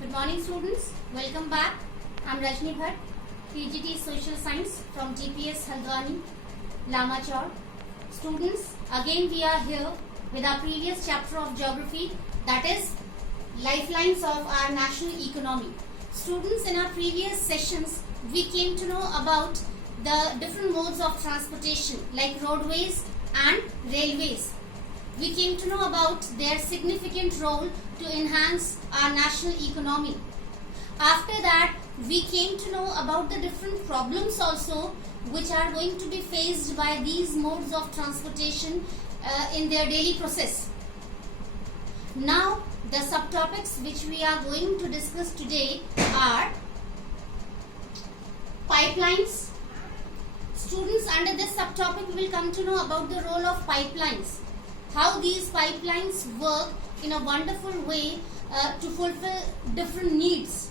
Good morning students, welcome back. I am Rajni Bhatt, PGT Social Science from GPS Haldwani, Lamachor. Students, again we are here with our previous chapter of geography, that is lifelines of our national economy. Students, in our previous sessions we came to know about the different modes of transportation like roadways and railways. We came to know about their significant role to enhance our national economy. After that, we came to know about the different problems also which are going to be faced by these modes of transportation in their daily process. Now, the subtopics which we are going to discuss today are pipelines. Students, under this subtopic we will come to know about the role of pipelines. How these pipelines work in a wonderful way to fulfill different needs.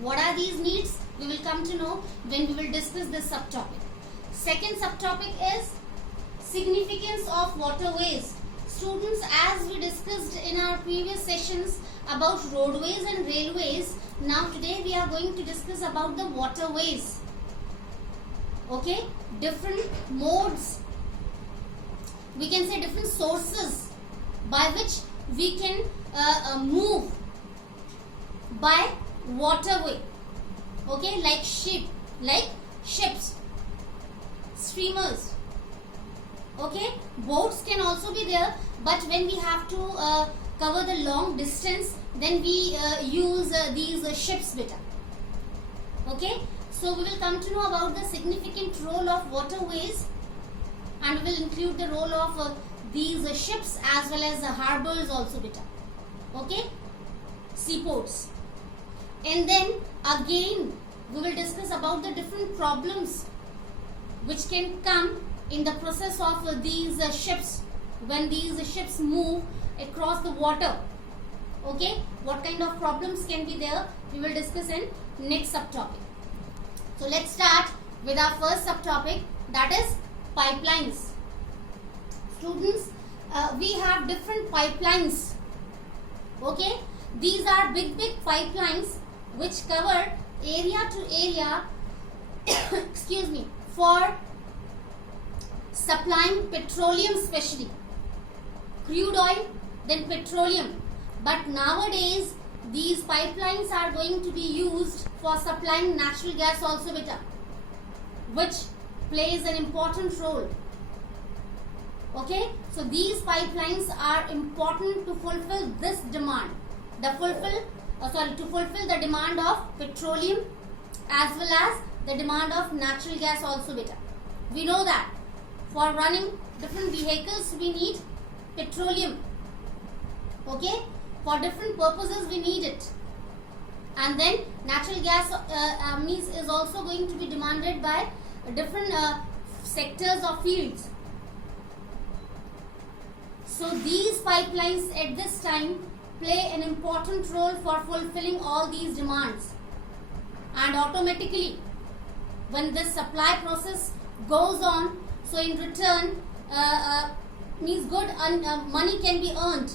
What are these needs? We will come to know when we will discuss this subtopic. Second subtopic is significance of waterways. Students, as we discussed in our previous sessions about roadways and railways, now today we are going to discuss about the waterways. Okay, different modes, we can say different sources by which we can move by waterway. Okay, like ships, steamers. Okay, boats can also be there, but when we have to cover the long distance, then we use these ships better. Okay, so we will come to know about the significant role of waterways, and we will include the role of these ships as well as the harbors also better. Okay, seaports. And then again we will discuss about the different problems which can come in the process of these ships when these ships move across the water. Okay, what kind of problems can be there, we will discuss in next subtopic. So let's start with our first subtopic, that is pipelines. Students, we have different pipelines. Okay, these are big pipelines which cover area to area excuse me, for supplying petroleum, especially crude oil, then petroleum. But nowadays these pipelines are going to be used for supplying natural gas also better, which plays an important role. Okay, so these pipelines are important to fulfill this demand, to fulfill the demand of petroleum as well as the demand of natural gas also better. We know that for running different vehicles we need petroleum. Okay, for different purposes we need it, and then natural gas is also going to be demanded by different sectors or fields. So these pipelines at this time play an important role for fulfilling all these demands, and automatically when this supply process goes on, so in return money can be earned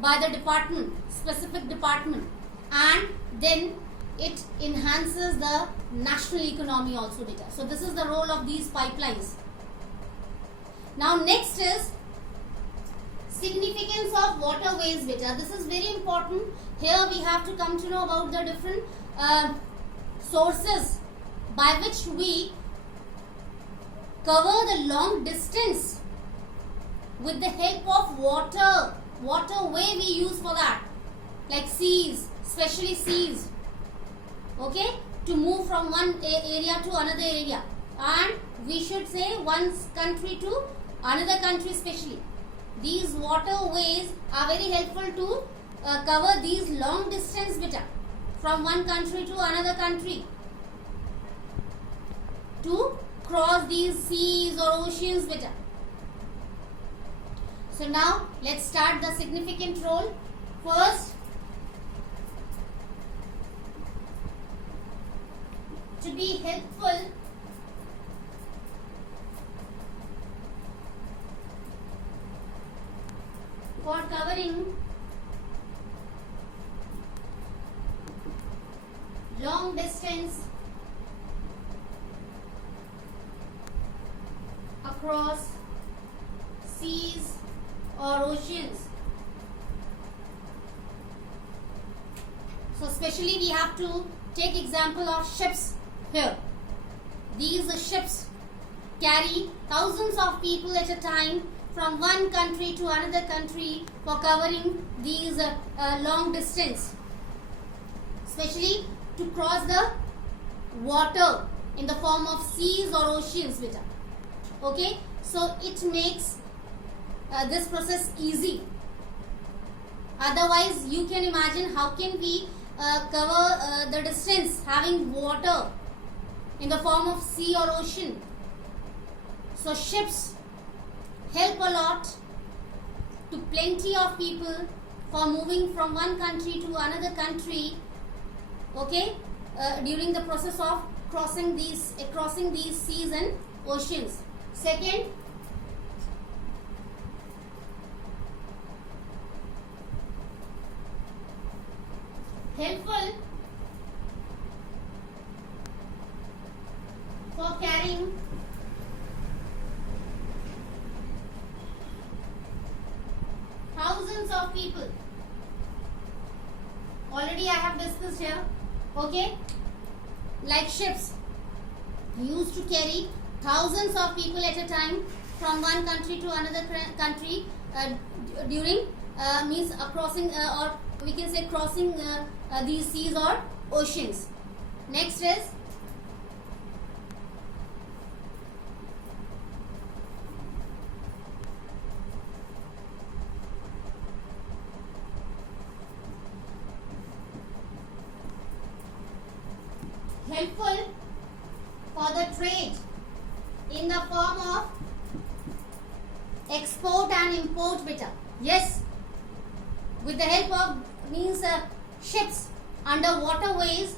by the department, specific department, and then it enhances the national economy also better. So this is the role of these pipelines. Now next is significance of waterways better. This is very important. Here we have to come to know about the different sources by which we cover the long distance with the help of waterway we use for that, like seas, especially seas. Okay, to move from one area to another area, and we should say one country to another country especially. These waterways are very helpful to cover these long distance better from one country to another country, to cross these seas or oceans better. So now let's start the significant role. First, to be helpful for covering long distance across seas or oceans. So especially we have to take example of ships here. These ships carry thousands of people at a time from one country to another country for covering these long distance, especially to cross the water in the form of seas or oceans, beta. Okay, so it makes this process easy. Otherwise, you can imagine how can we cover the distance having water in the form of sea or ocean. So ships help a lot to plenty of people for moving from one country to another country, okay, during the process of crossing these seas and oceans. Second, helpful for carrying thousands of people. Already I have discussed here, okay, like ships used to carry thousands of people at a time from one country to another country during means crossing or we can say crossing these seas or oceans. Next is helpful for the trade in the form of export and import, beta. Yes, with the help of ships under waterways,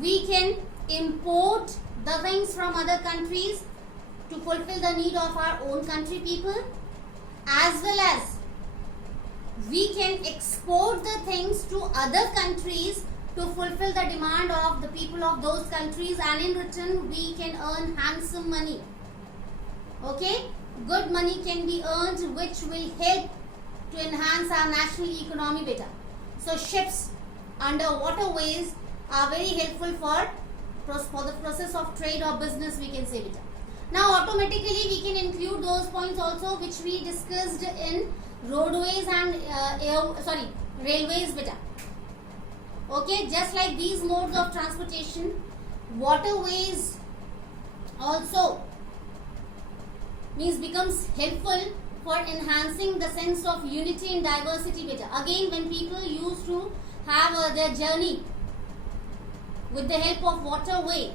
we can import the things from other countries to fulfill the need of our own country people, as well as we can export the things to other countries to fulfill the demand of the people of those countries, and in return we can earn handsome money. Okay, good money can be earned which will help to enhance our national economy, beta. So ships under waterways are very helpful for the process of trade or business, we can say, beta. Now automatically we can include those points also which we discussed in roadways and railways, beta. Okay, just like these modes of transportation, waterways also becomes helpful for enhancing the sense of unity and diversity, beta. Again, when people used to have their journey with the help of waterway,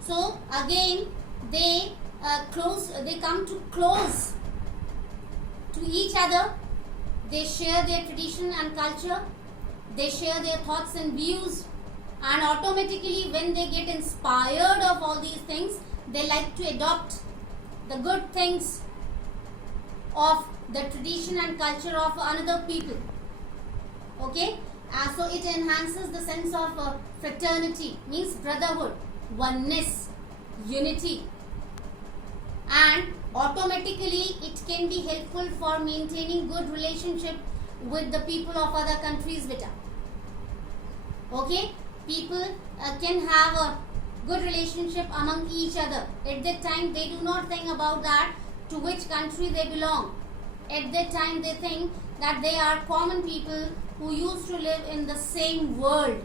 so again they come to close to each other. They share their tradition and culture. They share their thoughts and views, and automatically when they get inspired of all these things, they like to adopt the good things of the tradition and culture of another people. Okay, so it enhances the sense of fraternity, means brotherhood, oneness, unity, and automatically it can be helpful for maintaining good relationship with the people of other countries, beta. Okay, people can have a good relationship among each other. At that time they do not think about that to which country they belong. At that time they think that they are common people who used to live in the same world.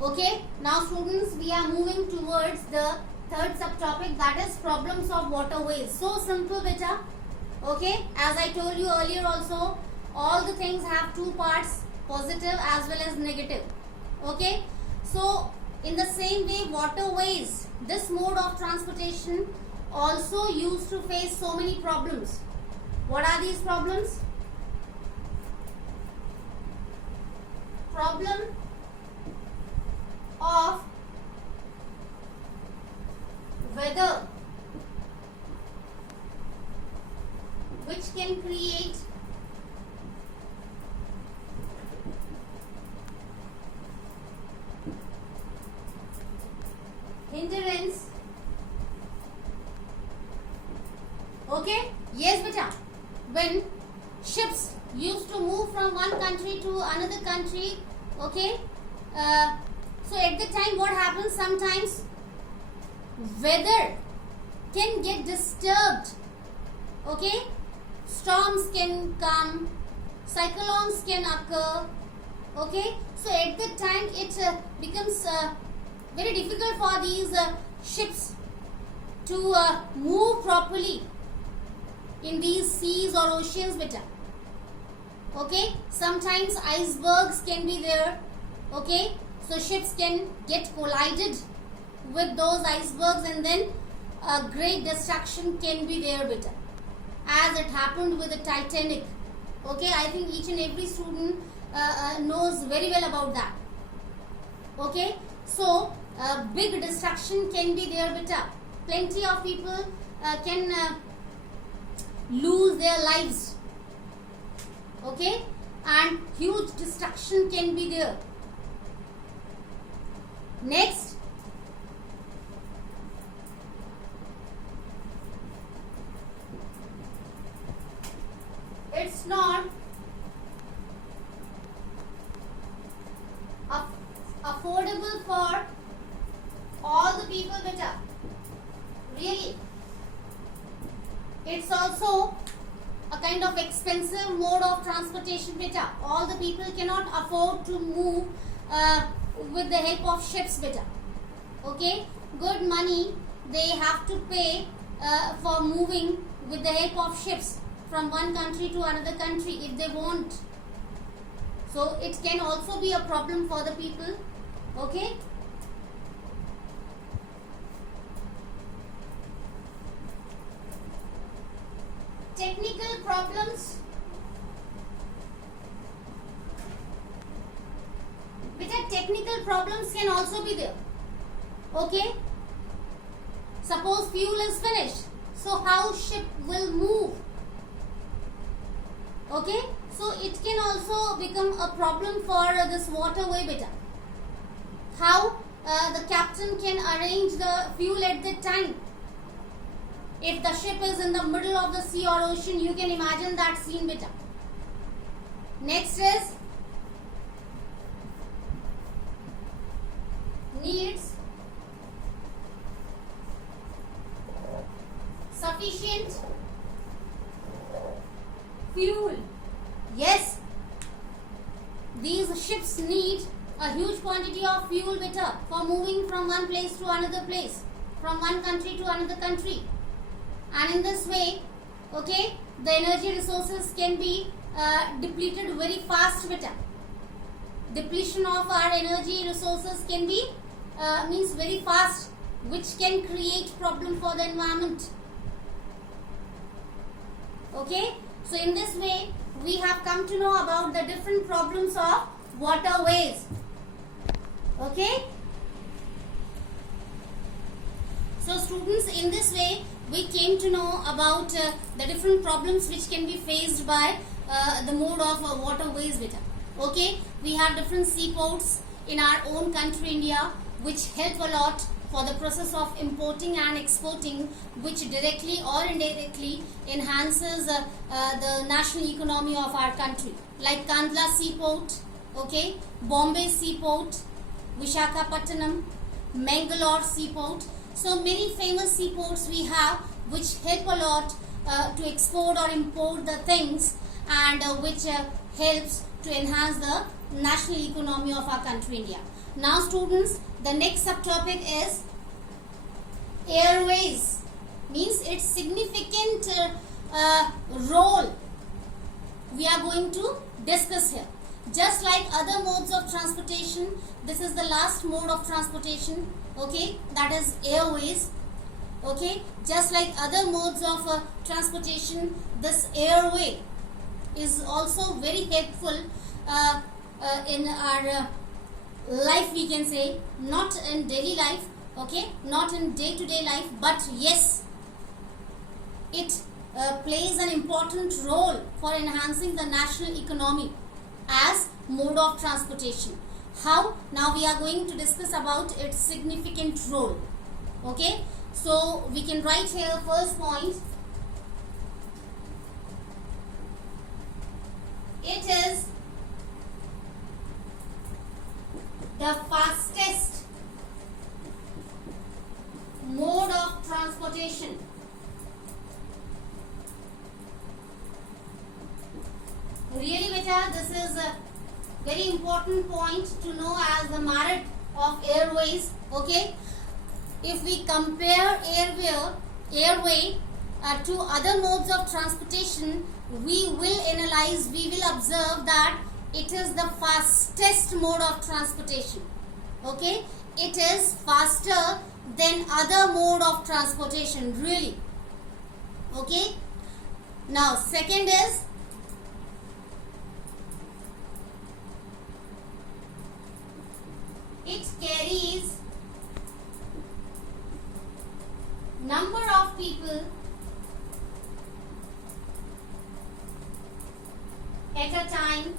Okay, now students, we are moving towards the third subtopic, that is problems of waterways. So simple, beta. Okay, as I told you earlier also, all the things have two parts, positive as well as negative. Okay, so in the same way, waterways, this mode of transportation also used to face so many problems. What are these problems? Problem of weather, which can create when ships used to move from one country to another country, okay, so at the time what happens, sometimes weather can get disturbed, okay, storms can come, cyclones can occur, okay, so at the time it becomes very difficult for these ships to move properly in these seas or oceans better, okay. Sometimes icebergs can be there, okay, so ships can get collided with those icebergs and then a great destruction can be there better, as it happened with the Titanic, okay. I think each and every student knows very well about that, okay. So big destruction can be there better, plenty of people can lose their lives, okay, and huge destruction can be there. Next, it's not affordable for all the people better, really. It's also a kind of expensive mode of transportation better. All the people cannot afford to move with the help of ships better, okay. Good money they have to pay for moving with the help of ships from one country to another country if they want. So it can also be a problem for the people, okay. Technical problems, technical problems can also be there, okay. Suppose fuel is finished, so how ship will move, okay. So it can also become a problem for this waterway better. How the captain can arrange the fuel at that time. If the ship is in the middle of the sea or ocean, you can imagine that scene better. Next is needs sufficient fuel. Yes, these ships need a huge quantity of fuel better for moving from one place to another place, from one country to another country. And in this way, okay, the energy resources can be depleted very fast better. Depletion of our energy resources can be means very fast, which can create problem for the environment, okay. So in this way we have come to know about the different problems of waterways, okay. So students, in this way we came to know about the different problems which can be faced by the mode of waterways better, okay. We have different seaports in our own country India, which help a lot for the process of importing and exporting, which directly or indirectly enhances the national economy of our country, like Kandla Seaport, okay, Bombay Seaport, Visakhapatnam, Mangalore Seaport. So many famous seaports we have which help a lot to export or import the things, and which helps to enhance the national economy of our country India. Now students, the next subtopic is airways, means its significant role we are going to discuss here. Just like other modes of transportation, this is the last mode of transportation, okay, that is airways, okay. Just like other modes of transportation, this airway is also very helpful in our life, we can say, not in daily life, okay, not in day-to-day life, but yes, it plays an important role for enhancing the national economy as mode of transportation. How? Now we are going to discuss about its significant role, okay. So we can write here first point, It is the fastest mode of transportation. Really beta, this is a very important point to know as the merit of airways. Okay, if we compare airway to other modes of transportation, we will observe that it is the fastest mode of transportation. Okay, it is faster than other mode of transportation, really. Okay, now second is it carries number of people at a time.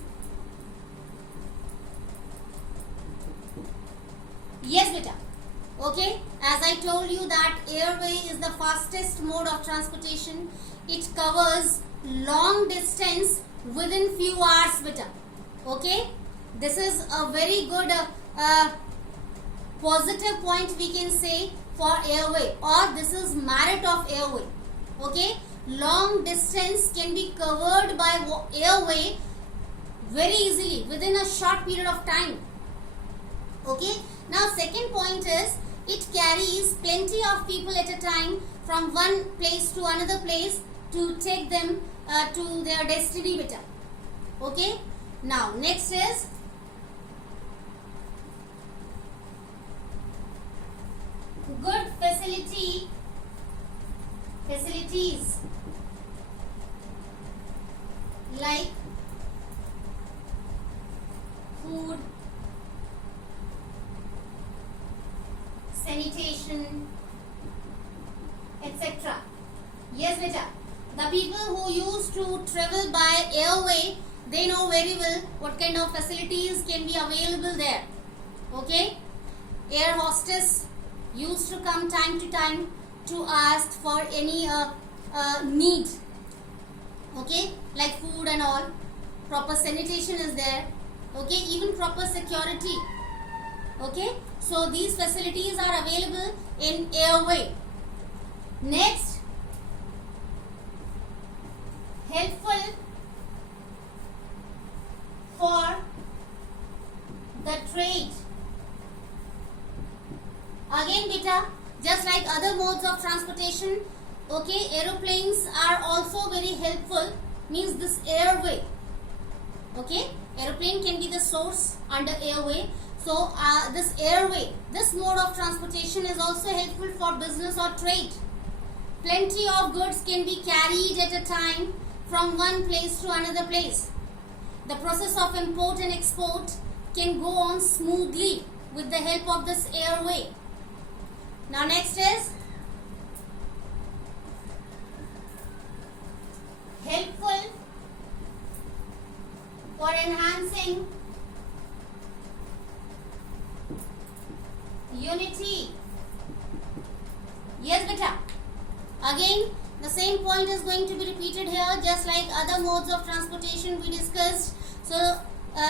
Yes beta. Okay, as I told you that airway is the fastest mode of transportation. It covers long distance within few hours beta. Okay, this is a very good positive point we can say for airway, or this is merit of airway. Okay, long distance can be covered by airway very easily within a short period of time. Okay, now second point is it carries plenty of people at a time from one place to another place to take them to their destiny beta. Okay, now next is good facilities like food, sanitation, etc. Yes beta, the people who used to travel by airway, they know very well what kind of facilities can be available there. Okay, air hostess used to come time to time to ask for any need. Okay, like food and all, proper sanitation is there. Okay, even proper security. Okay, so these facilities are available in airway. Next, helpful for the trade. Again beta, just like other modes of transportation, okay, aeroplanes are also very helpful, means this airway. Okay, aeroplane can be the source under airway. So this airway, this mode of transportation is also helpful for business or trade. Plenty of goods can be carried at a time from one place to another place. The process of import and export can go on smoothly with the help of this airway. Now next is helpful for enhancing unity. Yes beta, again the same point is going to be repeated here, just like other modes of transportation we discussed. So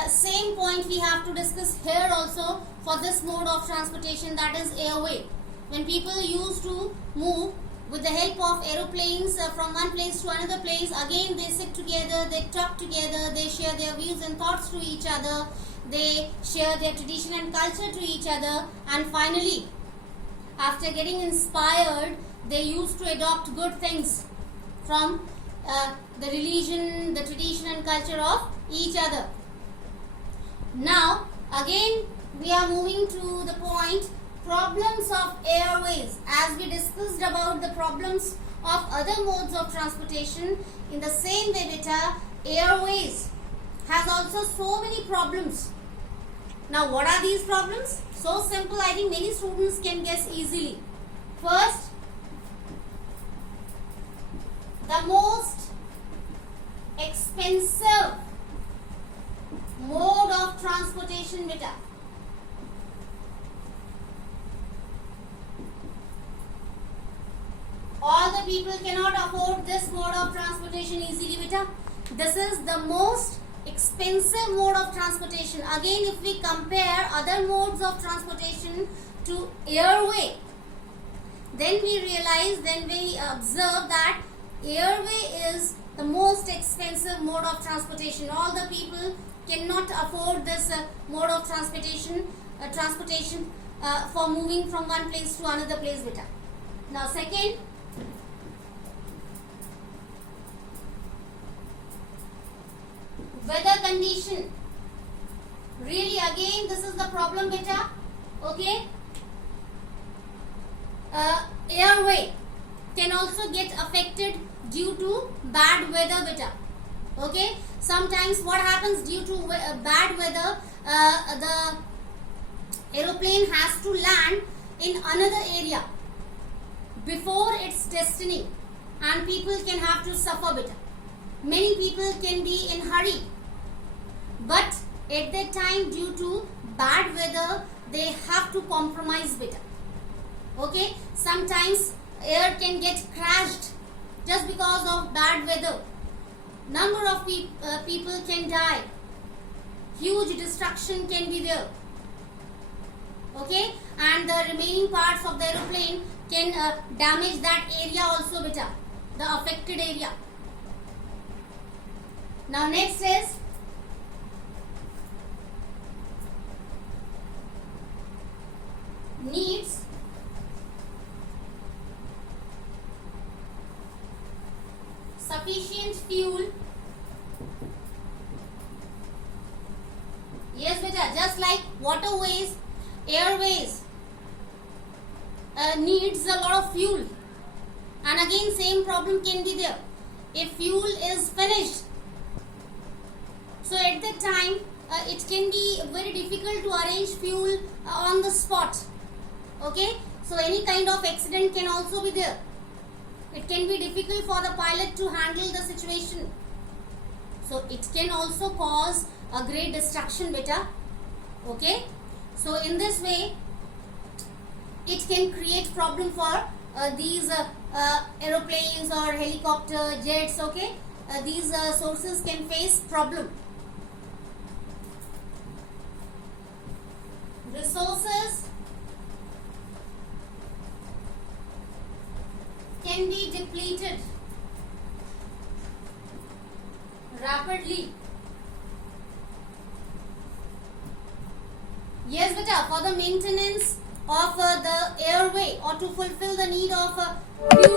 same point we have to discuss here also for this mode of transportation, that is airway. When people used to move with the help of aeroplanes from one place to another place, again they sit together, they talk together, they share their views and thoughts to each other, they share their tradition and culture to each other, and finally after getting inspired, they used to adopt good things from the religion, the tradition and culture of each other. Now again we are moving to the point problems of airways. As we discussed about the problems of other modes of transportation, in the same way beta, airways has also so many problems. Now what are these problems? So simple, I think many students can guess easily. First, the most expensive mode of transportation beta. All the people cannot afford this mode of transportation easily beta. This is the most expensive mode of transportation. Again, if we compare other modes of transportation to airway, then we realize, then we observe that airway is the most expensive mode of transportation. All the people cannot afford this mode of transportation for moving from one place to another place. Beta. Now second, weather condition. Really, again, this is the problem, beta. Okay. Airway can also get affected due to bad weather, beta. Okay. Sometimes what happens, due to bad weather, the aeroplane has to land in another area before its destiny, and people can have to suffer, beta. Many people can be in hurry, but at that time, due to bad weather, they have to compromise, beta. Okay, sometimes air can get crashed just because of bad weather. Number of people can die. Huge destruction can be there. Okay, and the remaining parts of the aeroplane can damage that area also, beta, the affected area. Now next is needs sufficient fuel. Yes, beta, just like waterways, airways needs a lot of fuel, and again same problem can be there. If fuel is finished, so at that time it can be very difficult to arrange fuel on the spot. Okay, so any kind of accident can also be there. It can be difficult for the pilot to handle the situation, so it can also cause a great destruction, beta. Okay, so in this way it can create problem for these aeroplanes or helicopter, jets. Okay, these sources can face problem. Resources can be depleted rapidly. Yes, beta, for the maintenance of the airway or to fulfill the need of fuel